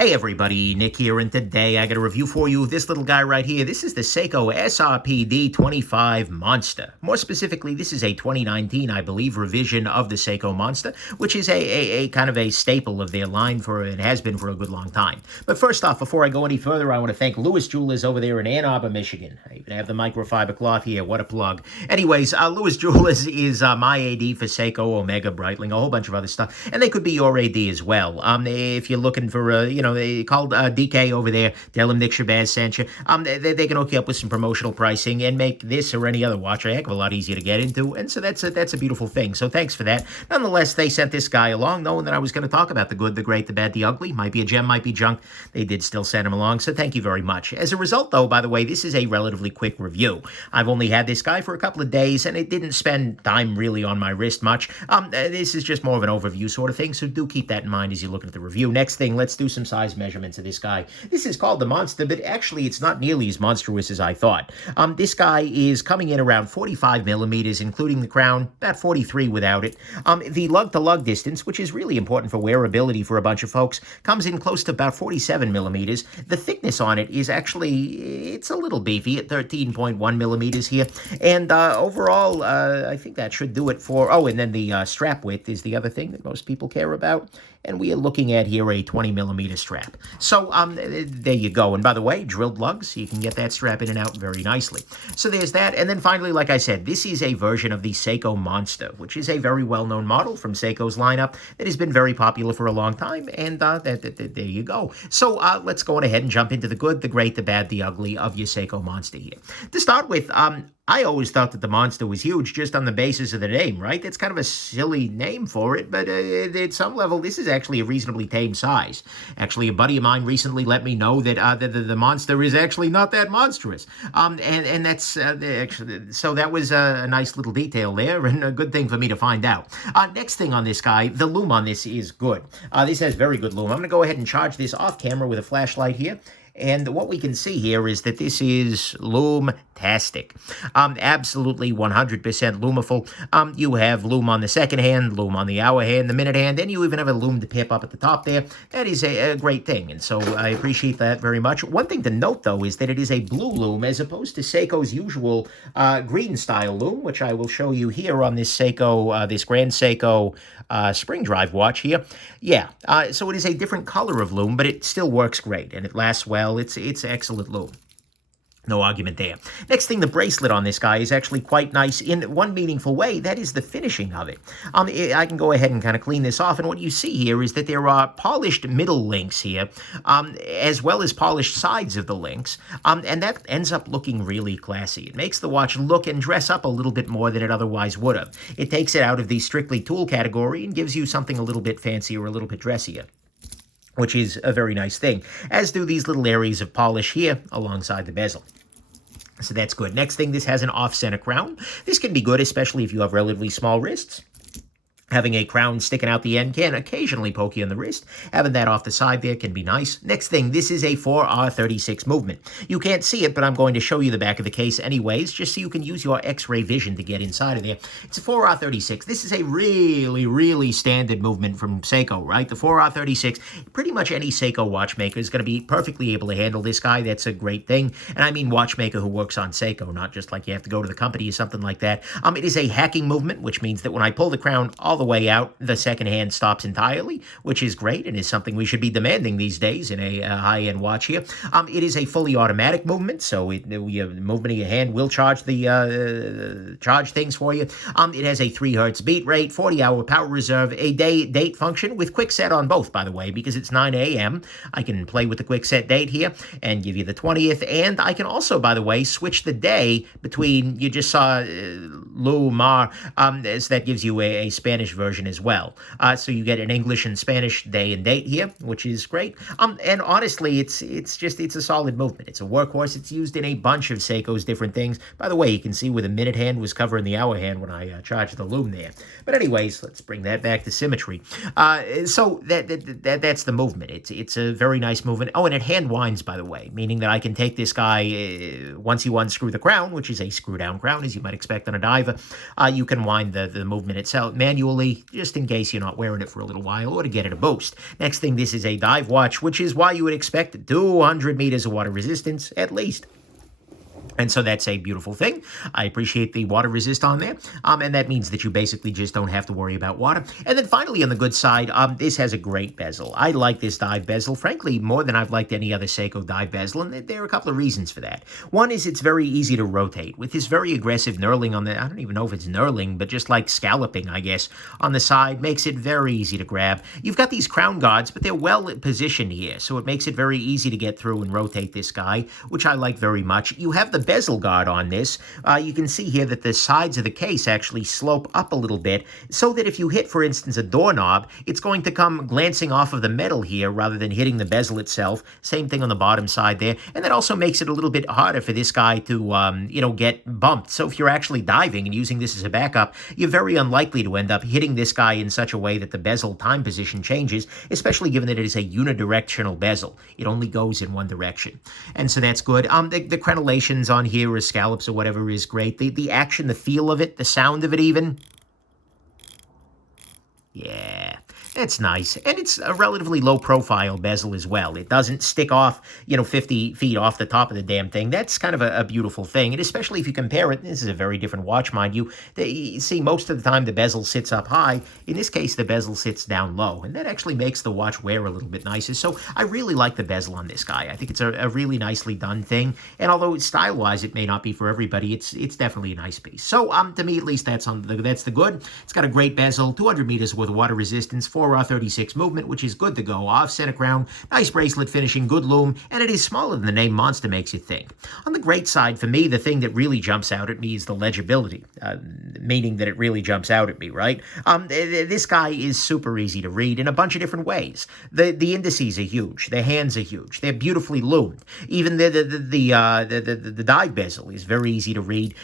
Hey everybody, Nick here, and today I got a review for you of this little guy right here. This is the Seiko SRPD25 Monster. More specifically, this is a 2019, I believe, revision of the Seiko Monster, which is a kind of a staple of their line for, and has been for a good long time. But first off, before I go any further, I want to thank Lewis Jewelers over there in Ann Arbor, Michigan. I even have the microfiber cloth here. What a plug. Anyways, Lewis Jewelers is my AD for Seiko, Omega, Breitling, a whole bunch of other stuff, and they could be your AD as well. If you're looking for, they called DK over there. Tell him Nick Shabazz sent you. They can hook you up with some promotional pricing and make this or any other watch a heck of a lot easier to get into. And so that's a beautiful thing. So thanks for that. Nonetheless, they sent this guy along knowing that I was going to talk about the good, the great, the bad, the ugly. Might be a gem, might be junk. They did still send him along. So thank you very much. As a result, though, by the way, this is a relatively quick review. I've only had this guy for a couple of days and it didn't spend time really on my wrist much. This is just more of an overview sort of thing. So do keep that in mind as you look at the review. Next thing, let's do some size measurements of this guy. This is called the Monster, but actually it's not nearly as monstrous as I thought. This guy is coming in around 45 millimeters, including the crown, about 43 without it. The lug-to-lug distance, which is really important for wearability for a bunch of folks, comes in close to about 47 millimeters. The thickness on it is actually, it's a little beefy at 13.1 millimeters here. And overall, I think that should do it for, and then the strap width is the other thing that most people care about. And we are looking at here a 20 millimeter strap. So there you go. And by the way, drilled lugs, you can get that strap in and out very nicely. So there's that. And then finally, like I said, this is a version of the Seiko Monster, which is a very well-known model from Seiko's lineup that has been very popular for a long time. And there you go. So let's go on ahead and jump into the good, the great, the bad, the ugly of your Seiko Monster here. To start with, I always thought that the Monster was huge just on the basis of the name, right? That's kind of a silly name for it, but at some level, this is actually a reasonably tame size. Actually, a buddy of mine recently let me know that the Monster is actually not that monstrous. And that's actually, so that was a nice little detail there, and a good thing for me to find out. Next thing on this guy, the loom on this is good. This has very good loom. I'm going to go ahead and charge this off camera with a flashlight here. And what we can see here is that this is loom-tastic. Absolutely 100% loomiful. You have loom on the second hand, loom on the hour hand, the minute hand, and you even have a loomed pip up at the top there. That is a great thing, and so I appreciate that very much. One thing to note, though, is that it is a blue loom as opposed to Seiko's usual green-style loom, which I will show you here on this Seiko, this Grand Seiko spring drive watch here. Yeah, so it is a different color of loom, but it still works great, and it lasts well. It's excellent loom. No argument there. Next thing, the bracelet on this guy is actually quite nice in one meaningful way. That is the finishing of it. I can go ahead and kind of clean this off, and what you see here is that there are polished middle links here, as well as polished sides of the links, and that ends up looking really classy. It makes the watch look and dress up a little bit more than it otherwise would have. It takes it out of the strictly tool category and gives you something a little bit fancier, a little bit dressier, which is a very nice thing, as do these little areas of polish here alongside the bezel. So that's good. Next thing, this has an off-center crown. This can be good, especially if you have relatively small wrists. Having a crown sticking out the end can occasionally poke you in the wrist. Having that off the side there can be nice. Next thing, this is a 4R36 movement. You can't see it, but I'm going to show you the back of the case anyways, just so you can use your X-ray vision to get inside of there. It's a 4R36. This is a really, really standard movement from Seiko, right? The 4R36, pretty much any Seiko watchmaker is going to be perfectly able to handle this guy. That's a great thing. And I mean watchmaker who works on Seiko, not just like you have to go to the company or something like that. It is a hacking movement, which means that when I pull the crown all the way out, the second hand stops entirely, which is great and is something we should be demanding these days in a high-end watch here. It is a fully automatic movement, so the movement of your hand will charge the charge things for you. It has a 3 hertz beat rate, 40-hour power reserve, a date function with quick set on both, by the way, because it's 9 a.m. I can play with the quick set date here and give you the 20th, and I can also, by the way, switch the day between, you just saw Lu Mar, as that gives you a Spanish version as well. So you get an English and Spanish day and date here, which is great. And honestly, it's a solid movement. It's a workhorse. It's used in a bunch of Seiko's different things. By the way, you can see where the minute hand was covering the hour hand when I charged the loom there. But anyways, let's bring that back to symmetry. So that's the movement. It's a very nice movement. Oh, and it hand winds, by the way, meaning that I can take this guy, once you unscrew the crown, which is a screw down crown, as you might expect on a diver, you can wind the movement itself manually manually, just in case you're not wearing it for a little while, or to get it a boost. Next thing, this is a dive watch, which is why you would expect 200 meters of water resistance, at least. And so that's a beautiful thing. I appreciate the water resist on there. And that means that you basically just don't have to worry about water. And then finally, on the good side, this has a great bezel. I like this dive bezel, frankly, more than I've liked any other Seiko dive bezel. And there are a couple of reasons for that. One is it's very easy to rotate. With this very aggressive knurling on the, I don't even know if it's knurling, but just like scalloping, I guess, on the side, makes it very easy to grab. You've got these crown guards, but they're well positioned here. So it makes it very easy to get through and rotate this guy, which I like very much. You have the Bezel Guard on this. You can see here that the sides of the case actually slope up a little bit so that if you hit, for instance, a doorknob, it's going to come glancing off of the metal here rather than hitting the bezel itself. Same thing on the bottom side there. And that also makes it a little bit harder for this guy to, get bumped. So if you're actually diving and using this as a backup, you're very unlikely to end up hitting this guy in such a way that the bezel time position changes, especially given that it is a unidirectional bezel. It only goes in one direction. And so that's good. The crenellations on here, or scallops or whatever, is great. The action, the feel of it, the sound of it even. Yeah, it's nice. And it's a relatively low-profile bezel as well. It doesn't stick off, 50 feet off the top of the damn thing. That's kind of a beautiful thing. And especially if you compare it, this is a very different watch, mind you. You see, most of the time the bezel sits up high. In this case, the bezel sits down low. And that actually makes the watch wear a little bit nicer. So I really like the bezel on this guy. I think it's a really nicely done thing. And although style-wise it may not be for everybody, it's definitely a nice piece. So to me, at least, that's the good. It's got a great bezel, 200 meters worth of water resistance, 4R36 movement, which is good to go. Off-center crown, nice bracelet finishing, good loom, and it is smaller than the name Monster makes you think. On the great side, for me, the thing that really jumps out at me is the legibility, meaning that it really jumps out at me, right? This guy is super easy to read in a bunch of different ways. The indices are huge. The hands are huge. They're beautifully loomed. Even the dive bezel is very easy to read.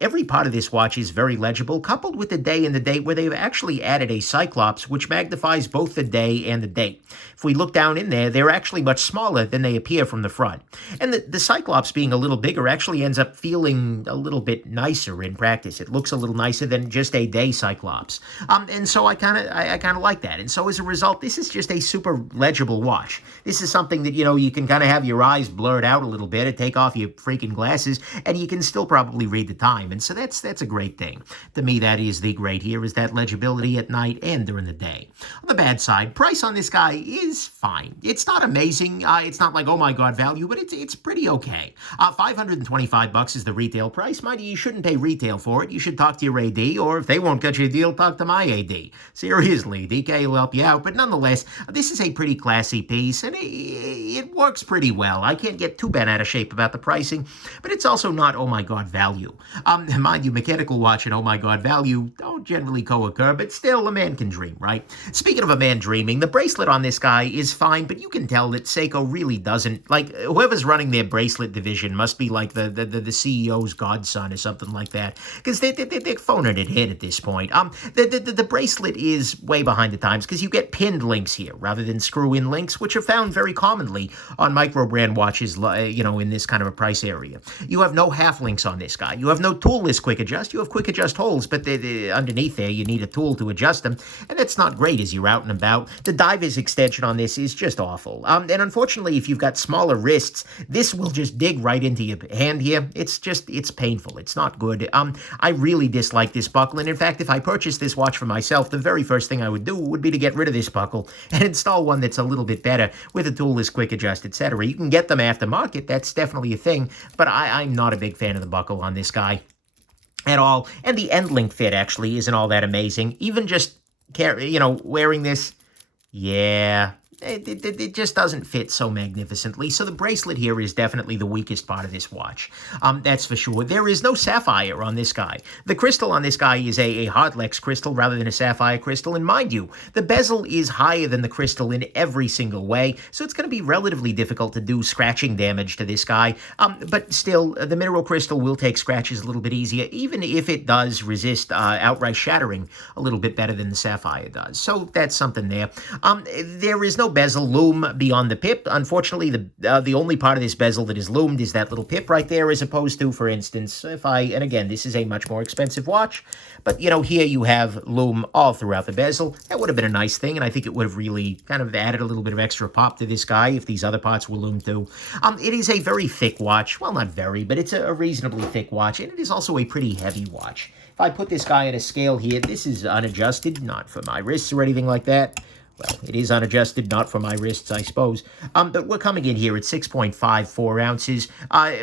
Every part of this watch is very legible, coupled with the day and the date, where they've actually added a cyclops, which magnifies both the day and the date. If we look down in there, they're actually much smaller than they appear from the front. And the cyclops being a little bigger actually ends up feeling a little bit nicer in practice. It looks a little nicer than just a day cyclops. And so I kind of like that. And so as a result, this is just a super legible watch. This is something that, you can kind of have your eyes blurred out a little bit and take off your freaking glasses, and you can still probably read the time. And so that's a great thing. To me, that is the great here, is that legibility at night and during the day. On the bad side, price on this guy is fine. It's not amazing. It's not like, oh my God, value, but it's pretty okay. $525 is the retail price. Mind you, you shouldn't pay retail for it. You should talk to your AD, or if they won't get you a deal, talk to my AD. Seriously, DK will help you out. But nonetheless, this is a pretty classy piece, and it works pretty well. I can't get too bent out of shape about the pricing, but it's also not, oh my God, value. Mind you, mechanical watch and oh my God, value don't generally co-occur, but still, a man can dream, right? Speaking of a man dreaming, the bracelet on this guy is fine, but you can tell that Seiko really doesn't, like, whoever's running their bracelet division must be like the CEO's godson or something like that, because they're phoning it in at this point. The bracelet is way behind the times, because you get pinned links here rather than screw-in links, which are found very commonly on micro-brand watches, in this kind of a price area. You have no half links on this guy. You have no toolless quick adjust. You have quick adjust holes, but underneath there, you need a tool to adjust them, and that's not great as you're out and about. The divers extension on this is just awful. And unfortunately, if you've got smaller wrists, this will just dig right into your hand here. It's painful. It's not good. I really dislike this buckle, and in fact, if I purchased this watch for myself, the very first thing I would do would be to get rid of this buckle and install one that's a little bit better with a toolless quick adjust, etc. You can get them aftermarket. That's definitely a thing, but I'm not a big fan of the buckle on this guy at all. And the end link fit actually isn't all that amazing. Even just, wearing this, yeah, it just doesn't fit so magnificently. So the bracelet here is definitely the weakest part of this watch. That's for sure. There is no sapphire on this guy. The crystal on this guy is a Hardlex crystal rather than a sapphire crystal. And mind you, the bezel is higher than the crystal in every single way. So it's going to be relatively difficult to do scratching damage to this guy. But still, the mineral crystal will take scratches a little bit easier, even if it does resist outright shattering a little bit better than the sapphire does. So that's something there. There is no Bezel Loom beyond the pip. Unfortunately, the only part of this bezel that is loomed is that little pip right there, as opposed to, for instance, and again, this is a much more expensive watch, but, here you have loom all throughout the bezel. That would have been a nice thing, and I think it would have really kind of added a little bit of extra pop to this guy if these other parts were loomed too. It is a very thick watch. Well, not very, but it's a reasonably thick watch, and it is also a pretty heavy watch. If I put this guy on a scale here, this is unadjusted, not for my wrists or anything like that. Well, it is unadjusted, not for my wrists, I suppose. But we're coming in here at 6.54 ounces,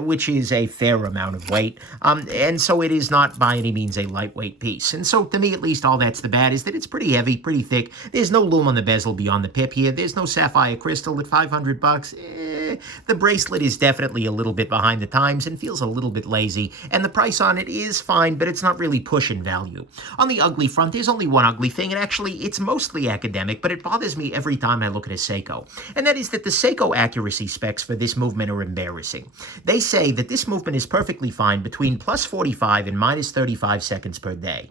which is a fair amount of weight. And so it is not by any means a lightweight piece. And so to me, at least, all that's the bad is that it's pretty heavy, pretty thick. There's no loom on the bezel beyond the pip here. There's no sapphire crystal at $500. The bracelet is definitely a little bit behind the times and feels a little bit lazy. And the price on it is fine, but it's not really pushing value. On the ugly front, there's only one ugly thing, and actually, it's mostly academic, but it bothers me every time I look at a Seiko. And that is that the Seiko accuracy specs for this movement are embarrassing. They say that this movement is perfectly fine between plus 45 and minus 35 seconds per day.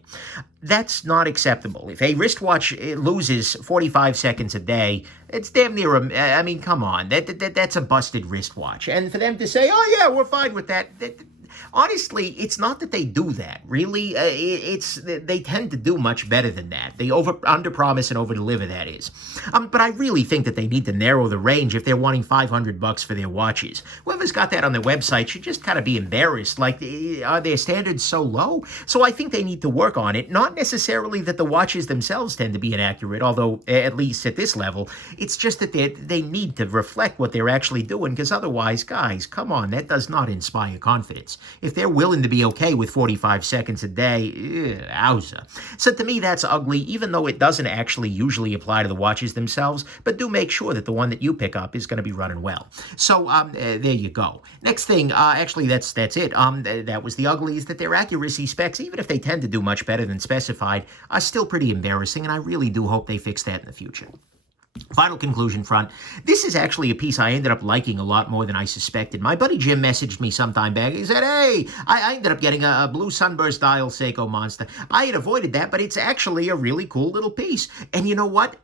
That's not acceptable. If a wristwatch loses 45 seconds a day, it's damn near I mean, come on. That's a busted wristwatch. And for them to say, oh, yeah, we're fine with that, honestly, it's not that they do that. Really, they tend to do much better than that. They under-promise and over-deliver, that is. But I really think that they need to narrow the range if they're wanting $500 for their watches. Whoever's got that on their website should just kind of be embarrassed. Like, are their standards so low? So I think they need to work on it. Not necessarily that the watches themselves tend to be inaccurate, although at least at this level, it's just that they need to reflect what they're actually doing, because otherwise, guys, come on, that does not inspire confidence. If they're willing to be okay with 45 seconds a day, owza. So to me, that's ugly, even though it doesn't actually usually apply to the watches themselves, but do make sure that the one that you pick up is going to be running well. So there you go. Next thing, actually, that's it. That was the ugly, is that their accuracy specs, even if they tend to do much better than specified, are still pretty embarrassing, and I really do hope they fix that in the future. Final conclusion front. This is actually a piece I ended up liking a lot more than I suspected. My buddy Jim messaged me sometime back. He said, hey, I ended up getting a blue sunburst dial Seiko Monster. I had avoided that, but it's actually a really cool little piece. And you know what?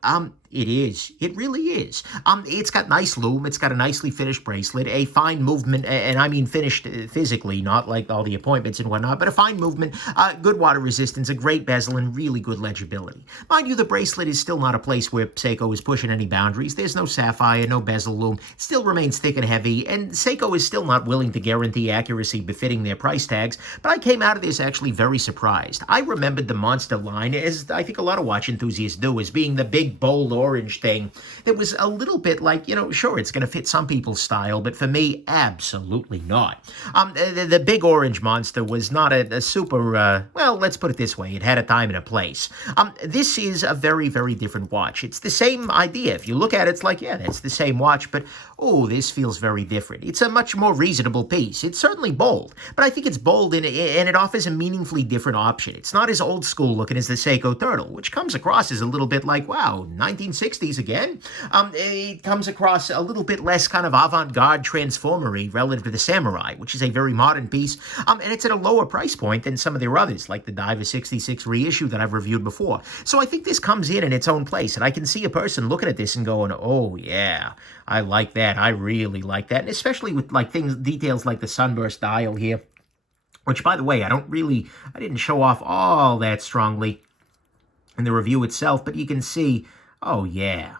It is. It really is. It's got nice loom. It's got a nicely finished bracelet, a fine movement, and I mean finished physically, not like all the appointments and whatnot, but a fine movement, good water resistance, a great bezel, and really good legibility. Mind you, the bracelet is still not a place where Seiko is pushing any boundaries. There's no sapphire, no bezel loom. It still remains thick and heavy, and Seiko is still not willing to guarantee accuracy befitting their price tags, but I came out of this actually very surprised. I remembered the Monster line, as I think a lot of watch enthusiasts do, as being the big, bold orange thing that was a little bit like, sure, it's going to fit some people's style, but for me, absolutely not. The big orange Monster was not a super, well, let's put it this way, it had a time and a place. This is a very, very different watch. It's the same idea. If you look at it, it's like, yeah, that's the same watch, but, oh, this feels very different. It's a much more reasonable piece. It's certainly bold, but I think it's bold and it offers a meaningfully different option. It's not as old school looking as the Seiko Turtle, which comes across as a little bit like, wow, 1960s again. It comes across a little bit less kind of avant-garde transformery relative to the Samurai, which is a very modern piece, and it's at a lower price point than some of their others, like the Diver 66 reissue that I've reviewed before. So I think this comes in its own place, and I can see a person looking at this and going, oh yeah, I like that. I really like that, and especially with like details like the sunburst dial here, which, by the way, I didn't show off all that strongly in the review itself, but you can see, oh yeah,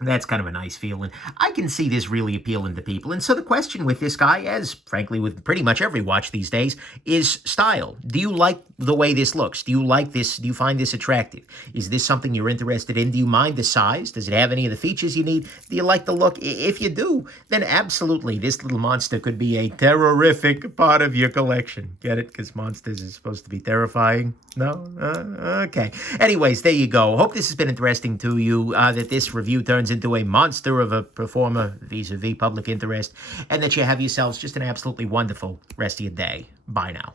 that's kind of a nice feeling. I can see this really appealing to people. And so the question with this guy, as frankly with pretty much every watch these days, is style. Do you like the way this looks? Do you like this? Do you find this attractive? Is this something you're interested in? Do you mind the size? Does it have any of the features you need? Do you like the look? If you do, then absolutely, this little monster could be a terrific part of your collection. Get it? Because monsters are supposed to be terrifying. No? Okay. Anyways, there you go. Hope this has been interesting to you, that this review turns into a monster of a performer vis-a-vis public interest, and that you have yourselves just an absolutely wonderful rest of your day. Bye now.